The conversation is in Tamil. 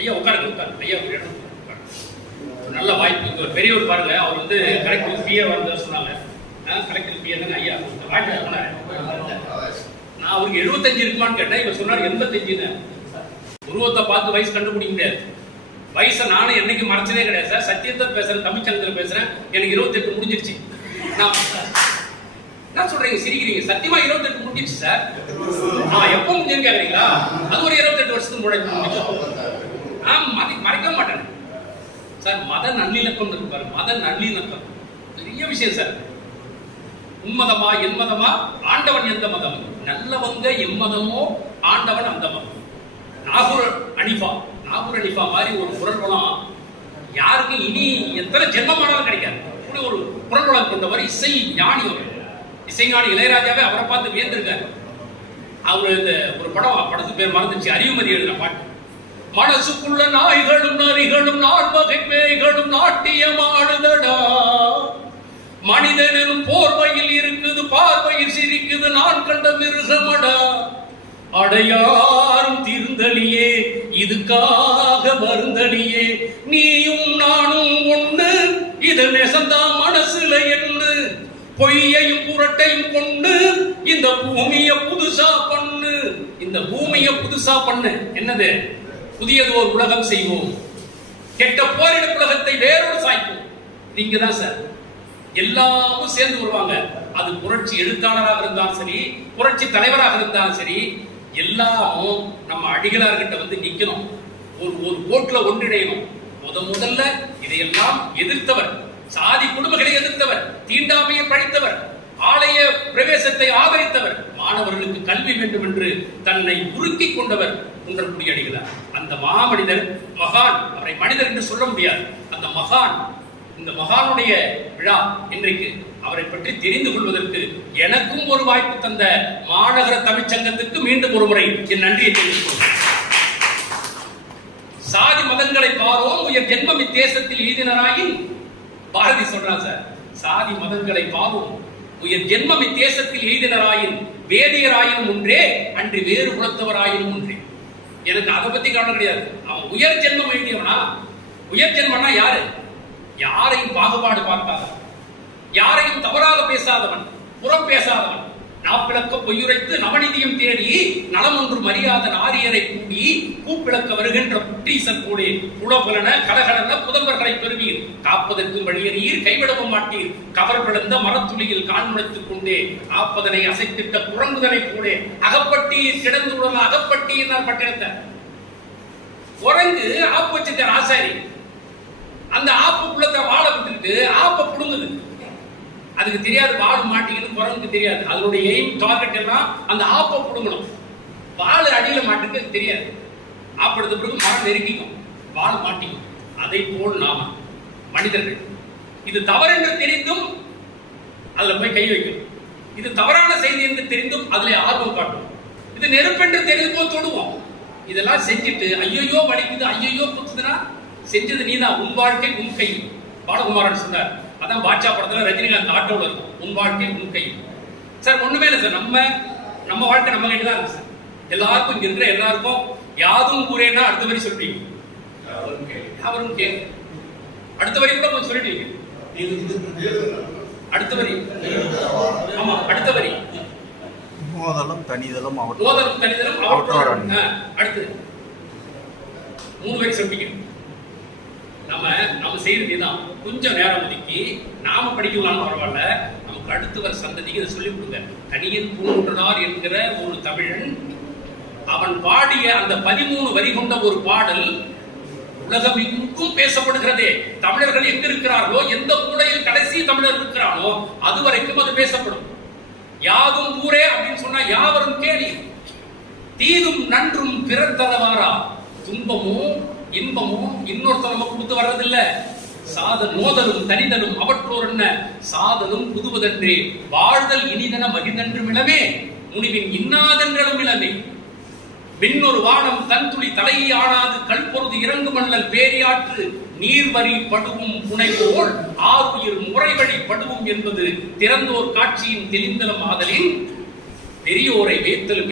ஐயா உட்காருங்க ஐயா ஒரு இடம் நல்ல வாய்ப்பு. பெரியவர் பாருங்க, அவர் வந்து கலெக்டர் பிஏ வந்து சொன்னாங்க. கலெக்டர் பிஏ தானே ஐயா வாழ்க்கை சொன்னாரு. நான் அவருக்கு 75 இருக்குமான்னு கேட்டேன், இவர் சொன்னார் 85. உருவத்தை பார்த்து வயசு கண்டுபிடிக்க முடியாது. வயசை நானும் என்னைக்கு மறைச்சதே கிடையாது சார். சத்தியத்தை பேசுறேன், தமிழ்ச்சங்கத்தில் பேசுறேன். எனக்கு 28 முடிஞ்சிருச்சு. என்ன சொல்றீங்க, சிரிக்கிறீங்க? சத்தியமா 28 முடிஞ்சிருச்சு சார். எப்ப முடிஞ்சுன்னு கேக்குறீங்களா? அது ஒரு 28 வருஷத்துக்கு மறைக்க மாட்டேன் சார். மத நல்லிணக்கம் இருக்கு பாரு, மத நல்லிணக்கம் பெரிய விஷயம் சார். உன்மதமா என்மதமா, ஆண்டவன் எந்த மதம், நல்லவங்க எம்மதமோ ஆண்டவன் அந்த மதம். நாகூர் அனிஃபா மாதிரி ஒரு குரல் வளம் யாருக்கும் இனி எத்தனை ஜென்மமானாலும் கிடைக்காது. இப்படி ஒரு குரல் வளம் கொண்டவர் இசை ஞானி. அவர் இசைஞானி இளையராஜாவே அவரை பார்த்து வியந்திருக்காரு. அவரு இந்த ஒரு படத்துக்கு பேர் மறந்துச்சு, அறிவுமதி எழுதின பாட்டு. மனசுக்குள்ள நாய்களும் நரிகளும் நால்வகை பேய்களும் நாட்டியமாடுதடா, மனிதனும் போர்வையில் இருக்குது பார்வையில் சிரிக்குது நான் கண்ட மிருகமடா, அடையாரும் தீர்ந்தலியே இதுக்காக வருந்தலியே, நீயும் நானும் ஒண்ணு இத நெசந்தா மனசுல என்ன, பொய்யையும் புரட்டையும் கொண்டு இந்த பூமிய புதுசா பண்ணு, இந்த பூமிய புதுசா பண்ணு. என்னது? புதியது ஒரு உலகம் செய்வோம், கெட்ட போரிட உலகத்தை வேறொரு சாய்ப்போம். நீங்க தான் சார். எல்லாமும் சேர்ந்து வருவாங்க. அது புரட்சி எழுத்தாளராக இருந்தாலும் சரி, புரட்சி தலைவராக இருந்தாலும் சரி, எல்லாமும் நம்ம அடிகளார்கிட்ட வந்து நிக்கணும். ஒரு கோட்ல ஒன்றிணையணும். முதல்ல இதையெல்லாம் எதிர்த்தவர், சாதி குடும்பங்களை எதிர்த்தவர், தீண்டாமையை பழித்தவர், ஆலய பிரவேசத்தை ஆதரித்தவர், மாணவர்களுக்கு கல்வி வேண்டும் என்று தன்னை உருக்கி கொண்டவர் குன்றக்குடி அடிகளார். அந்த மாமனிதர் மகான். அவரை மனிதர் என்று சொல்ல முடியாது. அந்த மகான், இந்த மகானுடைய விழா இன்றைக்கு. அவரை பற்றி தெரிந்து கொள்வதற்கு எனக்கும் ஒரு வாய்ப்பு தந்த மாநகர தமிழ்ச்சங்கத்துக்கு மீண்டும் ஒரு முறை என் நன்றியை தெரிவித்துக் கொள்கிறேன். சாதி மதங்களை பாரோம் உயர் ஜென்மம் இத்தேசத்தில் எய்தினராயின், பாரதி சொல்றான் சார். சாதி மதங்களை பாரோம் உயர் ஜென்மம் இத்தேசத்தில் எய்தினராயின், வேதியராயினும் ஒன்றே அன்று வேறு குலத்தவராயினும் ஒன்றே. எனக்கு அதை பத்தி கவனம் கிடையாது. அவன் உயர் ஜென்மம் எழுதியவனா? உயர் ஜென்மனா யாரு? யாரையும் பாகுபாடு பார்க்காதவன், யாரையும் தவறாக பேசாதவன், புறம் பேசாதவன், நாப்பிளக்க பொய்யுரைத்து நவநிதியம் தேடி நலம் ஒன்று மரியாத ஆரியரை கூடி கூப்பிளக்க வருகின்ற புற்றீசன் கூடே புலபுலன கலகலன புதம்பர்களை பெறுவீர், காப்பதற்கும் வழியறியீர் கைவிடவும் மாட்டீர், கவர் பிளந்த மரத்துளியில் காண்முளைத்துக் கொண்டே ஆப்பதனை அசைத்திட்ட குரங்குதனை கூடே அகப்பட்டீர் கிடந்துள்ள அகப்பட்டீர் பட்டினத்த குரங்கு ஆப்பு வச்சிருக்க ஆசாரி. அந்த ஆப்பு புள்ளத்தை வாழ விட்டுட்டு ஆப்ப புடுங்குது. அதுக்கு தெரியாது வாடு மாட்டிக்கணும், குரங்குக்கு தெரியாது. அதனுடைய எய்ம் டார்கெட் எல்லாம் அந்த ஆப்ப புடுங்கணும். வாழு அடியில மாட்டுக்கு தெரியாது. ஆப்படுத்த பிறகு மரம் நெருக்கிக்கும், வாழு மாட்டிக்கும். அதை போல் நாம மனிதர்கள் இது தவறு என்று தெரிந்தும் அதுல போய் கை வைக்கணும். இது தவறான செய்தி என்று தெரிந்தும் அதுல ஆர்வம் காட்டும். இது நெருப்பென்று தெரிந்து தொடுவோம். இதெல்லாம் செஞ்சுட்டு ஐயோ வலிக்குது, ஐயோ குத்துதுன்னா செஞ்சது நீதான். உன் வாழ்க்கை உன் கை. பாலகுமாரன் சொன்னார். அதான் பாட்சா படத்துல ரஜினிகாந்த் ஆட்டோல இருக்கும், உன் வாழ்க்கை உன் கை. சார் ஒண்ணுமே இல்லை சார். நம்ம வாழ்க்கை நம்ம கையில தான் இருக்கு சார். எல்லாருக்கும் இங்க இருக்கிற எல்லாருக்கும் யாதும் கூறேன்னா அடுத்த வரி சொல்றீங்க, யாவரும் கே. அடுத்த வரி கூட கொஞ்சம் சொல்லிட்டீங்க. அடுத்த வரி, ஆமா அடுத்த வரி, மோதலும் தனிதலும் அவற்றோர். அடுத்து 3 வரி சொல்லிட்டீங்க. நம்ம செய்யறதுதான் கொஞ்சம் நேரம் ஒதுக்கி நாம படிக்கலாம்னு பரவாயில்ல, நமக்கு அடுத்து வர சந்ததிக்கு இதை சொல்லிக் கொடுங்க. கனியன் பூங்குன்றனார் என்கிற ஒரு தமிழன், அவன் பாடிய அந்த 13 வரி கொண்ட ஒரு பாடல் உலகம் எங்கும் பேசப்படுகிறதே. தமிழர்கள் எங்க இருக்கிறார்களோ, எந்த மூலையில் கடைசி தமிழர் இருக்கிறானோ அது வரைக்கும் அது பேசப்படும். யாதும் ஊரே அப்படின்னு சொன்னா யாவரும் கேலி, தீதும் நன்றும் பிறத்தரவாரா, துன்பமும் இன்பமும் இன்னொருத்தர் நமக்கு கொடுத்து வர்றதில்ல. நோதலும் தனிதலும் அவற்றோர் என்ன, சாதலும் புதுவதன்றே வாழ்தல் இனிதன மகிழ்ந்தென்றும் இளமே, முனிவின் இன்னாதென்றலும் இளமே, பின்னொரு வானம் தன் துளி தலையை ஆனாது கல்பொருது இறங்கு மண்ணல் பேரியாற்று நீர்வரி படுவும் புனைவோல் ஆறுயிர் முறைவழி படுவும் என்பது திறந்தோர் காட்சியின் தெளிந்தலம் ஆதலின் பெரியோரை வேத்தலும்